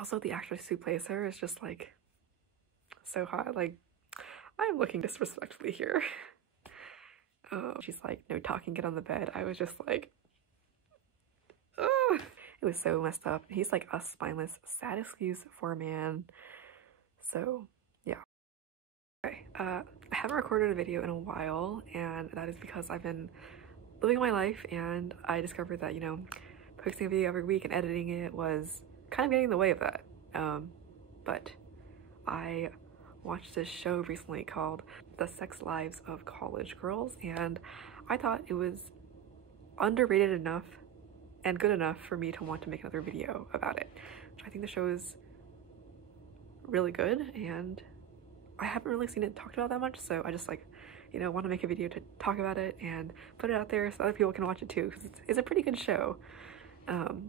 Also, the actress who plays her is just like so hot. Like, I'm looking disrespectfully here. She's like, no talking, get on the bed. I was just like, ugh. It was so messed up. He's like a spineless, sad excuse for a man. So, yeah. Okay, I haven't recorded a video in a while, and that is because I've been living my life, and I discovered that, you know, posting a video every week and editing it was kind of getting in the way of that. But I watched this show recently called The Sex Lives of College Girls, and I thought it was underrated enough and good enough for me to want to make another video about it. I think the show is really good, and I haven't really seen it talked about that much, so I just like, you know, want to make a video to talk about it and put it out there so other people can watch it too, because it's a pretty good show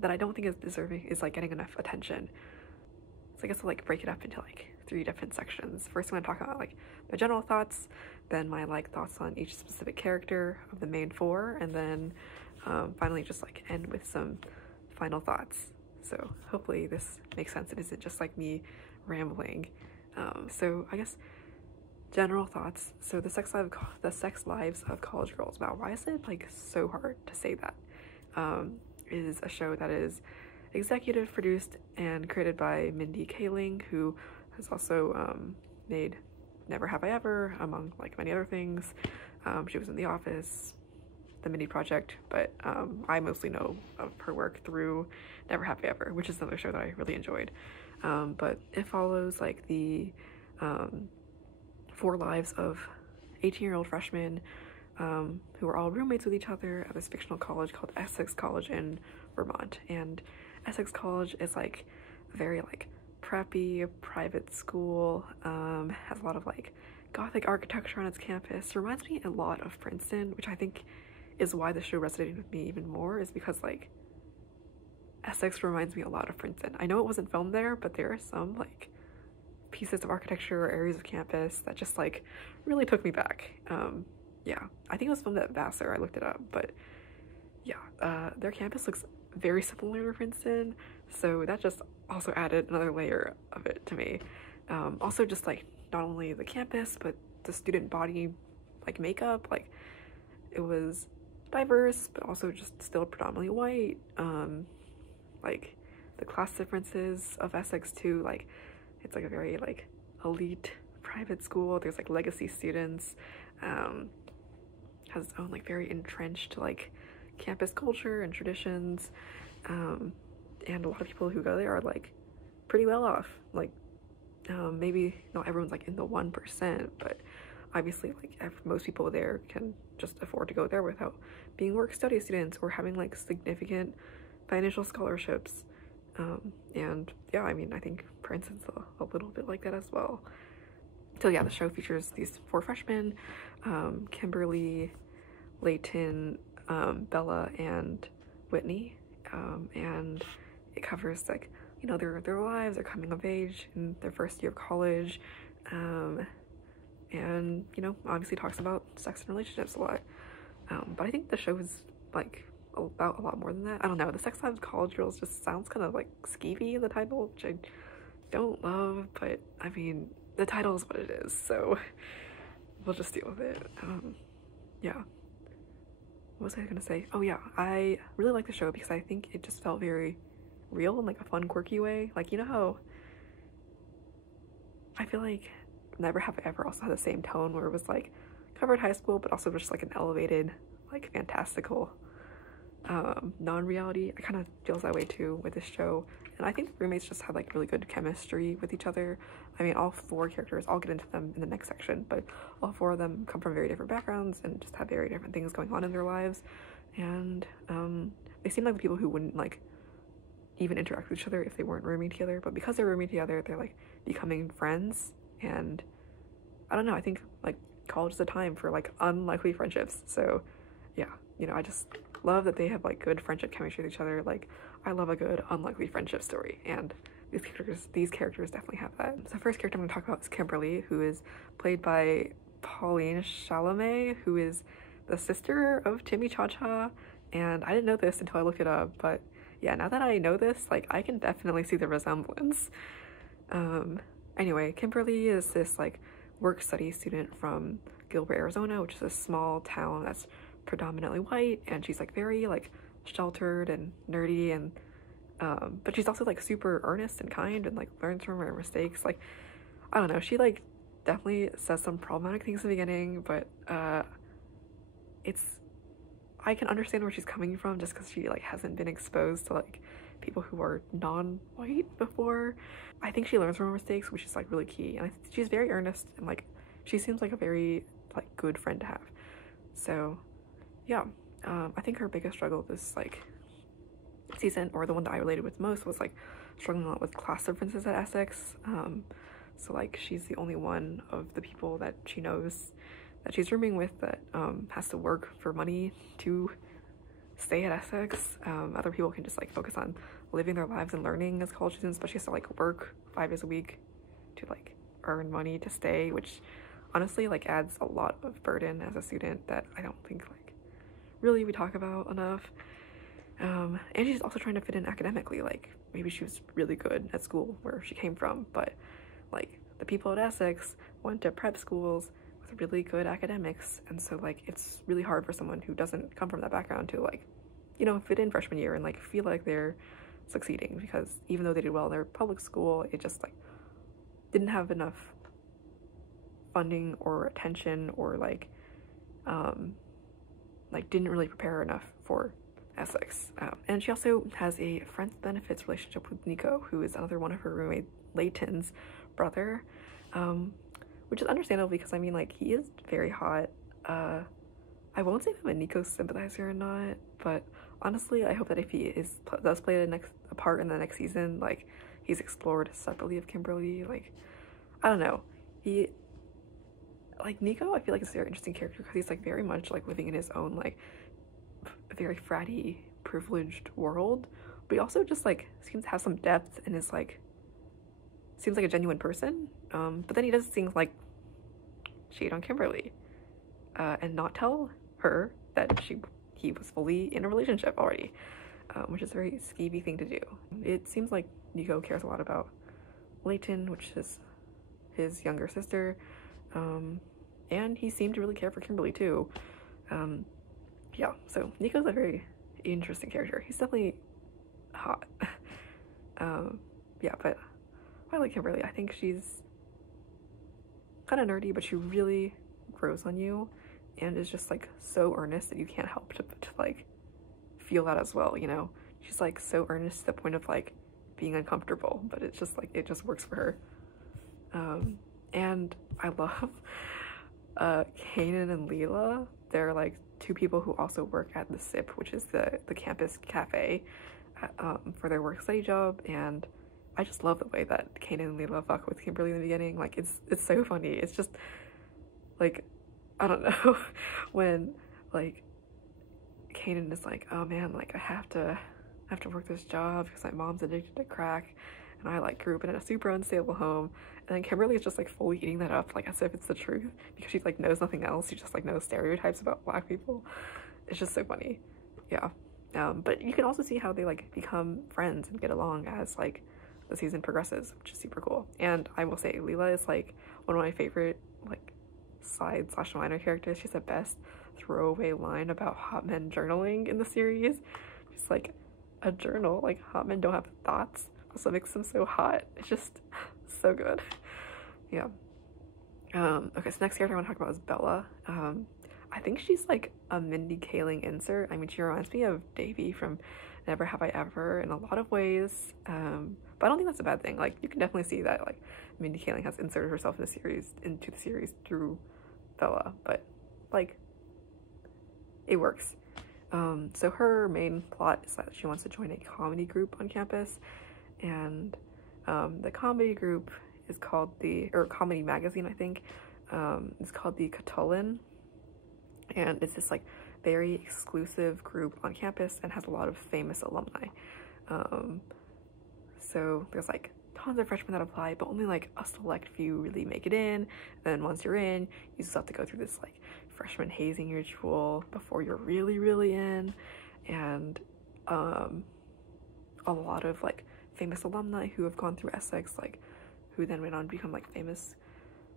that I don't think is like getting enough attention. So I guess I'll like break it up into like 3 different sections. First I'm going to talk about like my general thoughts, then my like thoughts on each specific character of the main 4, and then finally just like end with some final thoughts. So hopefully this makes sense. It isn't just like me rambling. So I guess general thoughts. So the sex lives of college girls. Wow, why is it like so hard to say that? Is a show that is executive produced and created by Mindy Kaling, who has also made Never Have I Ever, among like many other things. She was in The Office, The Mindy Project, but I mostly know of her work through Never Have I Ever, which is another show that I really enjoyed. But it follows like the 4 lives of 18-year-old freshmen who are all roommates with each other at this fictional college called Essex College in Vermont. And Essex College is like a very like preppy private school, has a lot of like Gothic architecture on its campus. Reminds me a lot of Princeton, which I think is why the show resonated with me even more, is because like Essex reminds me a lot of Princeton. I know it wasn't filmed there, but there are some like pieces of architecture or areas of campus that just like really took me back. Yeah, I think it was filmed at Vassar. I looked it up, but yeah, their campus looks very similar to Princeton, so that just also added another layer of it to me. Also just like not only the campus but the student body like makeup, like it was diverse but also just still predominantly white. Like the class differences of Essex too, like it's like a very like elite private school. There's like legacy students, has its own like very entrenched like campus culture and traditions, and a lot of people who go there are like pretty well off. Like maybe not everyone's like in the 1%, but obviously like most people there can just afford to go there without being work-study students or having like significant financial scholarships. And yeah, I mean, I think Princeton's a little bit like that as well. So yeah, the show features these 4 freshmen, Kimberly, Layton, Bella, and Whitney, and it covers like, you know, their lives, their coming of age in their first year of college, and you know, obviously talks about sex and relationships a lot. But I think the show is like about a lot more than that. I don't know, the Sex Lives of College Girls just sounds kind of like skeevy in the title, which I don't love, but I mean, the title is what it is, so we'll just deal with it. Yeah, what was I gonna say? Oh yeah, I really like the show because I think it just felt very real in like a fun, quirky way. Like, you know how I feel like Never Have I Ever also had the same tone, where it was like covered high school but also just like an elevated like fantastical non-reality. I kind of feels that way too with this show, and I think the roommates just had like really good chemistry with each other. I mean, all 4 characters, I'll get into them in the next section, but all 4 of them come from very different backgrounds and just have very different things going on in their lives, and they seem like the people who wouldn't like even interact with each other if they weren't rooming together, but because they're rooming together, they're like becoming friends. And I don't know, I think like college is a time for like unlikely friendships. So yeah, you know, I just love that they have like good friendship chemistry with each other. Like, I love a good unlikely friendship story, and these characters definitely have that. So the first character I'm going to talk about is Kimberly, who is played by Pauline Chalamet, who is the sister of Timmy Cha Cha. And I didn't know this until I looked it up, but yeah, now that I know this, like, I can definitely see the resemblance. Anyway, Kimberly is this like work study student from Gilbert, Arizona, which is a small town that's predominantly white, and she's like very like sheltered and nerdy, and but she's also like super earnest and kind and like learns from her mistakes. Like, I don't know, she like definitely says some problematic things in the beginning, but it's I can understand where she's coming from just because she like hasn't been exposed to like people who are non-white before. I think she learns from her mistakes, which is like really key, and she's very earnest, and like she seems like a very like good friend to have. So yeah, I think her biggest struggle this like season, or the one that I related with most, was like struggling a lot with class differences at Essex. So like she's the only one of the people that she knows that she's rooming with that has to work for money to stay at Essex. Other people can just like focus on living their lives and learning as college students, but she has to like work 5 days a week to like earn money to stay, which honestly like adds a lot of burden as a student that I don't think like really we talk about enough. And she's also trying to fit in academically. Like, maybe she was really good at school where she came from, but like the people at Essex went to prep schools with really good academics, and so like it's really hard for someone who doesn't come from that background to like, you know, fit in freshman year and like feel like they're succeeding, because even though they did well in their public school, it just like didn't have enough funding or attention, or like didn't really prepare her enough for Essex. And she also has a friends benefits relationship with Nico, who is another one of her roommate Layton's brother, which is understandable because I mean like he is very hot. I won't say if I'm a Nico sympathizer or not, but honestly I hope that if he does play a part in the next season, like he's explored separately of Kimberly. Like, I don't know, he like Nico I feel like is a very interesting character because he's like very much like living in his own like very fratty privileged world, but he also just like seems to have some depth and is like seems like a genuine person, but then he does things like cheat on Kimberly and not tell her that he was fully in a relationship already, which is a very skeevy thing to do. It seems like Nico cares a lot about Layton, which is his younger sister, and he seemed to really care for Kimberly too. Yeah, so Nico's a very interesting character. He's definitely hot. Yeah, but I like Kimberly. I think she's kind of nerdy, but she really grows on you and is just like so earnest that you can't help to like feel that as well, you know? She's like so earnest to the point of like being uncomfortable, but it's just like it just works for her. And I love Kanan and Leela. They're like two people who also work at the SIP, which is the campus cafe, for their work study job, and I just love the way that Kanan and Leela fuck with Kimberly in the beginning. Like it's so funny. It's just like, I don't know, when like Kanan is like, oh man, like I have to work this job because my mom's addicted to crack and I like grew up in a super unstable home, and then Kimberly is just like fully eating that up like as if it's the truth, because she like knows nothing else. She just like knows stereotypes about Black people. It's just so funny. Yeah. But you can also see how they like become friends and get along as like the season progresses, which is super cool. And I will say Leela is like one of my favorite like side/minor characters. She's the best throwaway line about hot men journaling in the series. Just like a journal, like hot men don't have thoughts, also makes them so hot. It's just so good. Yeah. Okay, so next character I want to talk about is Bella. I think she's like a Mindy Kaling insert. I mean, she reminds me of Davy from Never Have I Ever in a lot of ways, but I don't think that's a bad thing. Like, you can definitely see that like Mindy Kaling has inserted herself into the series through Bella, but like it works. So her main plot is that she wants to join a comedy group on campus, and the comedy group is called comedy magazine, I think, is called the Catullin, and it's this like very exclusive group on campus and has a lot of famous alumni. So there's like tons of freshmen that apply, but only like a select few really make it in. And then once you're in, you just have to go through this like freshman hazing ritual before you're really in. And a lot of like famous alumni who have gone through Essex, like who then went on to become like famous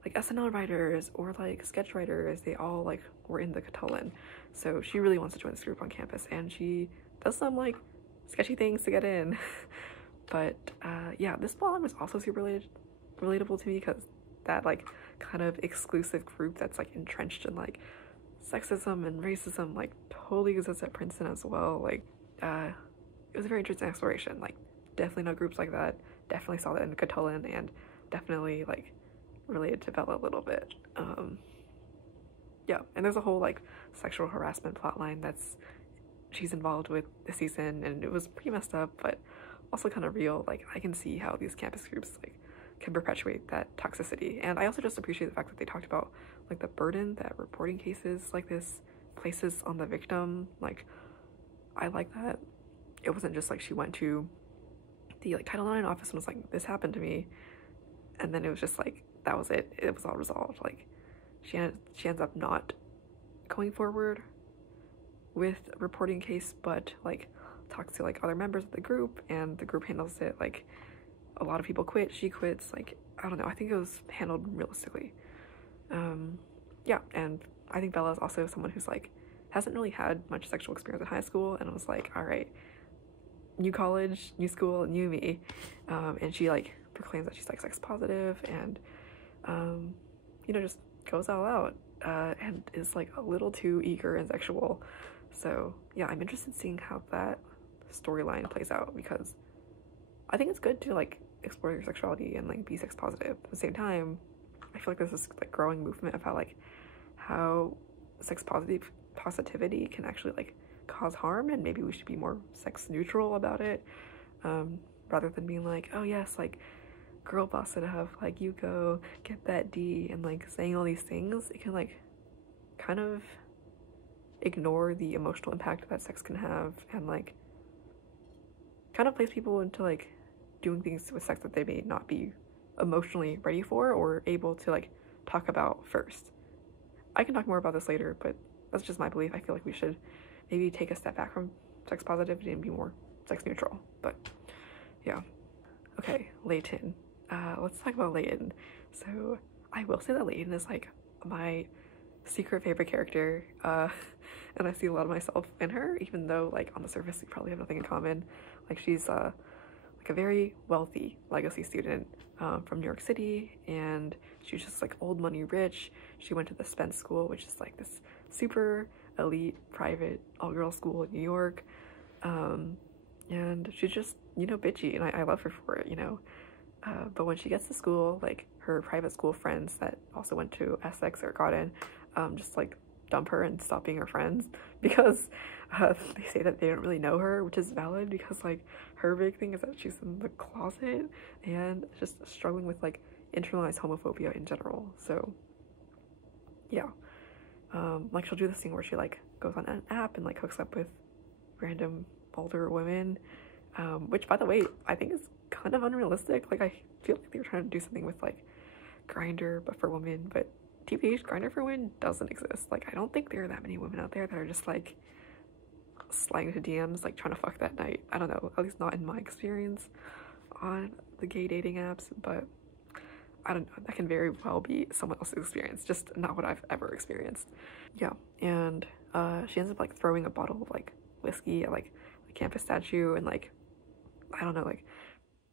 like SNL writers or like sketch writers. They all like were in the Catullin. So she really wants to join this group on campus, and she does some like sketchy things to get in. But yeah, this plotline was also super relatable to me, because that like kind of exclusive group that's like entrenched in like sexism and racism like totally exists at Princeton as well. Like it was a very interesting exploration. Like definitely know groups like that, definitely saw that in Catullin, and definitely like related to Bella a little bit. Yeah, and there's a whole like sexual harassment plotline that's she's involved with this season, and it was pretty messed up but also kind of real. Like I can see how these campus groups like can perpetuate that toxicity. And I also just appreciate the fact that they talked about like the burden that reporting cases like this places on the victim. Like I like that it wasn't just like she went to the like Title IX office and was like, this happened to me, and then it was just like that was it, it was all resolved. Like she ends up not going forward with a reporting case, but like talks to like other members of the group, and the group handles it. Like a lot of people quit, she quits. Like I don't know, I think it was handled realistically. Yeah, and I think Bella is also someone who's like hasn't really had much sexual experience in high school, and I was like, all right, new college, new school, new me. And she like proclaims that she's like sex positive, and you know, just goes all out, and is like a little too eager and sexual. So yeah, I'm interested in seeing how that storyline plays out, because I think it's good to like explore your sexuality and like be sex positive. At the same time, I feel like there's this like growing movement about like how positivity can actually like cause harm, and maybe we should be more sex neutral about it, rather than being like, oh yes, like girl boss it up, like you go get that D, and like saying all these things. It can like kind of ignore the emotional impact that sex can have, and like kind of place people into like doing things with sex that they may not be emotionally ready for or able to like talk about first. I can talk more about this later, but that's just my belief. I feel like we should maybe take a step back from sex positivity and be more sex neutral. But yeah. Okay, Layton. Let's talk about Layton. So I will say that Layton is like my secret favorite character, and I see a lot of myself in her, even though like on the surface we probably have nothing in common. Like she's like a very wealthy legacy student from New York City, and she's just like old money rich. She went to the Spence School, which is like this super elite private all-girls school in New York, and she's just, you know, bitchy, and I love her for it, you know. But when she gets to school, like her private school friends that also went to Essex or got in, just like dump her and stop being her friends, because they say that they don't really know her, which is valid, because like her big thing is that she's in the closet and just struggling with like internalized homophobia in general. So yeah, like she'll do this thing where she like goes on an app and like hooks up with random older women, which by the way I think is kind of unrealistic. Like I feel like they were trying to do something with like Grindr but for women, but TBH, Grindr for women doesn't exist. Like I don't think there are that many women out there that are just like sliding to DMs like trying to fuck that night. I don't know, at least not in my experience on the gay dating apps, but I don't know, that can very well be someone else's experience, just not what I've ever experienced. Yeah, and she ends up like throwing a bottle of like whiskey at like the campus statue and like, I don't know, like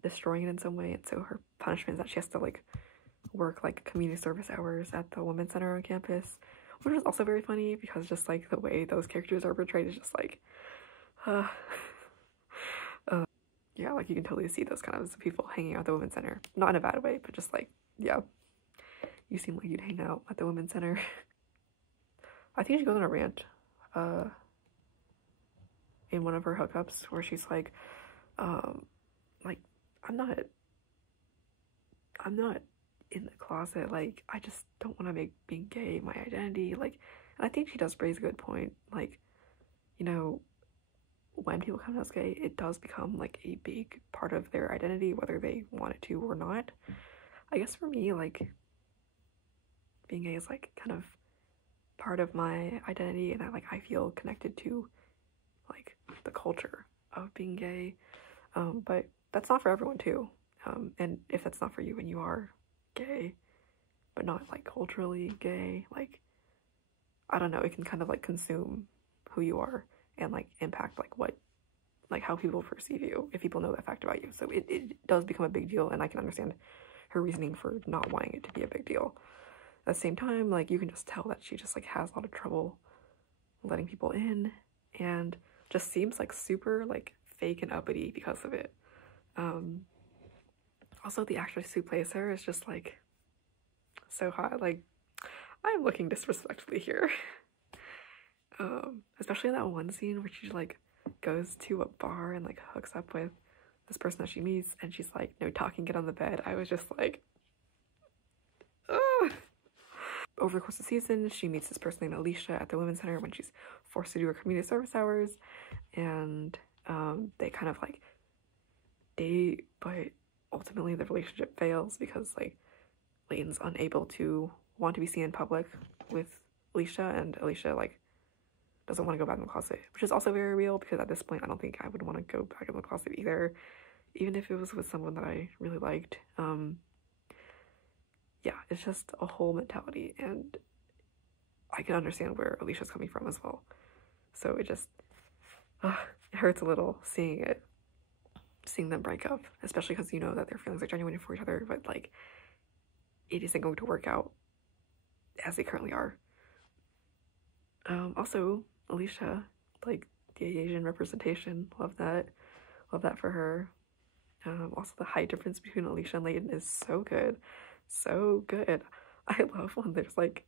destroying it in some way. And so her punishment is that she has to like work like community service hours at the women's center on campus, which is also very funny because just like the way those characters are portrayed is just like yeah, like you can totally see those kind of people hanging out at the women's center, not in a bad way, but just like, yeah, you seem like you'd hang out at the women's center. I think she goes on a rant in one of her hookups where she's like I'm not in the closet, like I just don't want to make being gay my identity. Like, and I think she does raise a good point. Like, you know, when people come out as gay, it does become like a big part of their identity, whether they want it to or not. I guess for me, like being gay is like kind of part of my identity, and I feel connected to like the culture of being gay. But that's not for everyone too. And if that's not for you and you are gay, but not like culturally gay, like, I don't know, it can kind of like consume who you are and like impact like what, like how people perceive you if people know that fact about you. So it does become a big deal, and I can understand her reasoning for not wanting it to be a big deal. At the same time, like, you can just tell that she just like has a lot of trouble letting people in, and just seems like super like fake and uppity because of it. Also, the actress who plays her is just like so hot. Like, I'm looking disrespectfully here. Especially in that one scene where she like goes to a bar and like hooks up with this person that she meets, and she's like, no talking, get on the bed. I was just like, ugh. Over the course of the season, she meets this person named Alicia at the Women's Center when she's forced to do her community service hours, and they kind of like date, but ultimately the relationship fails because like Layton's unable to want to be seen in public with Alicia, and Alicia like doesn't want to go back in the closet, which is also very real because at this point I don't think I would want to go back in the closet either, even if it was with someone that I really liked. Yeah, it's just a whole mentality, and I can understand where Alicia's coming from as well. So it just it hurts a little seeing them break up, especially because you know that their feelings are genuine for each other, but like it isn't going to work out as they currently are. Also, Alicia, like the Asian representation, love that for her. Also, the height difference between Alicia and Layton is so good. I love when there's like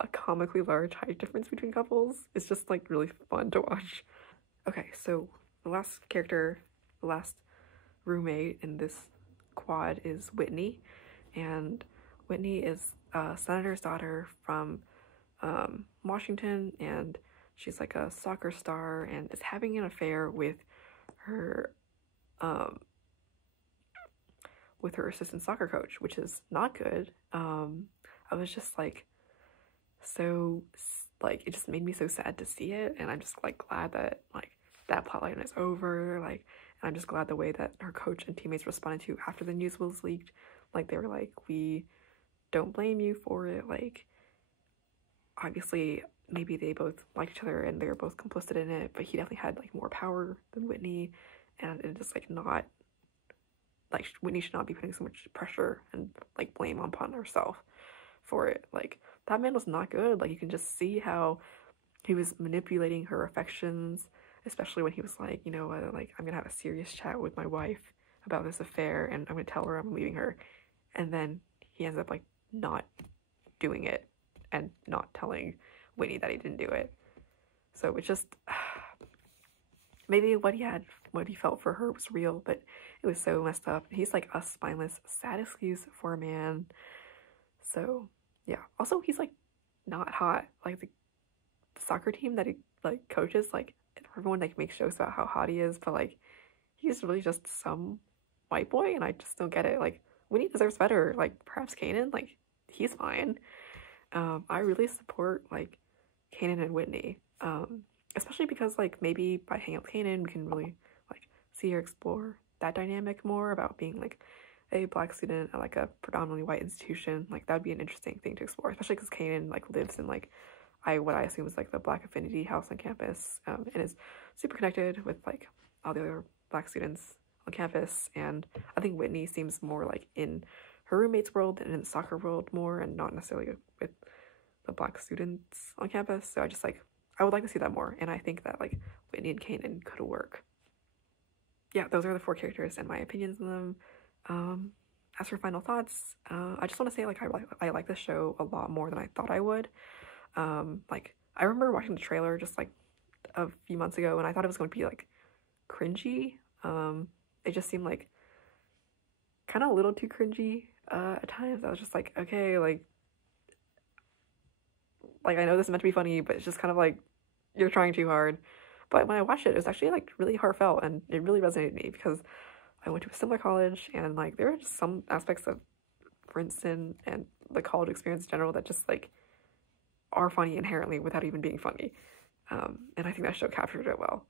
a comically large height difference between couples. It's just like really fun to watch. Okay, so the last roommate in this quad is Whitney, and Whitney is a senator's daughter from Washington, and she's like a soccer star and is having an affair with her assistant soccer coach, which is not good. I was just like, so like, it just made me so sad to see it, and I'm just like glad that like that plotline is over. Like, and I'm just glad the way that her coach and teammates responded to after the news was leaked. Like, they were like, we don't blame you for it. Like, obviously maybe they both liked each other and they were both complicit in it, but he definitely had like more power than Whitney, and it just like not like Whitney should not be putting so much pressure and like blame upon herself for it. Like, that man was not good. Like, you can just see how he was manipulating her affections, especially when he was like, you know what, like, I'm gonna have a serious chat with my wife about this affair and I'm gonna tell her I'm leaving her, and then he ends up like not doing it and not telling Whitney that he didn't do it. So it's just maybe what he felt for her was real, but it was so messed up. He's like a spineless, sad excuse for a man. So yeah. Also, he's like not hot. Like, the soccer team that he like coaches, like, everyone like makes jokes about how hot he is, but like he's really just some white boy, and I just don't get it. Like, Whitney deserves better. Like, perhaps Kanan, like, he's fine. I really support like Kanan and Whitney. Especially because like maybe by hanging out with Kanan, we can really like see her explore that dynamic more about being like a Black student at like a predominantly white institution. Like, that would be an interesting thing to explore, especially because Kanan like lives in like what I assume is like the Black affinity house on campus, and is super connected with like all the other Black students on campus. And I think Whitney seems more like in her roommate's world and in the soccer world more, and not necessarily with the Black students on campus. So I would like to see that more, and I think that like Whitney and Kanan could work. Yeah, those are the 4 characters and my opinions on them. As for final thoughts, I just want to say like I like this show a lot more than I thought I would. Like, I remember watching the trailer just like a few months ago, and I thought it was going to be like cringy. It just seemed like kind of a little too cringy at times. I was just like, okay, like I know this is meant to be funny, but it's just kind of like you're trying too hard. But when I watched it, it was actually like really heartfelt, and it really resonated with me because I went to a similar college, and like there were just some aspects of Princeton and the college experience in general that just like are funny inherently without even being funny. And I think that show captured it well.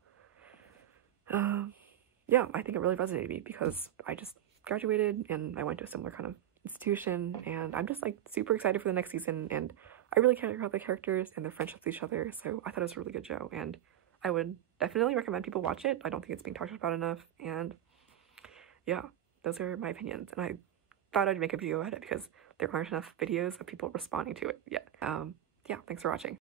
yeah, I think it really resonated with me because I just graduated and I went to a similar kind of institution, and I'm just like super excited for the next season, and I really care about the characters and their friendships with each other, so I thought it was a really good show, and I would definitely recommend people watch it. I don't think it's being talked about enough, and yeah, those are my opinions, and I thought I'd make a video about it because there aren't enough videos of people responding to it yet. Yeah, thanks for watching.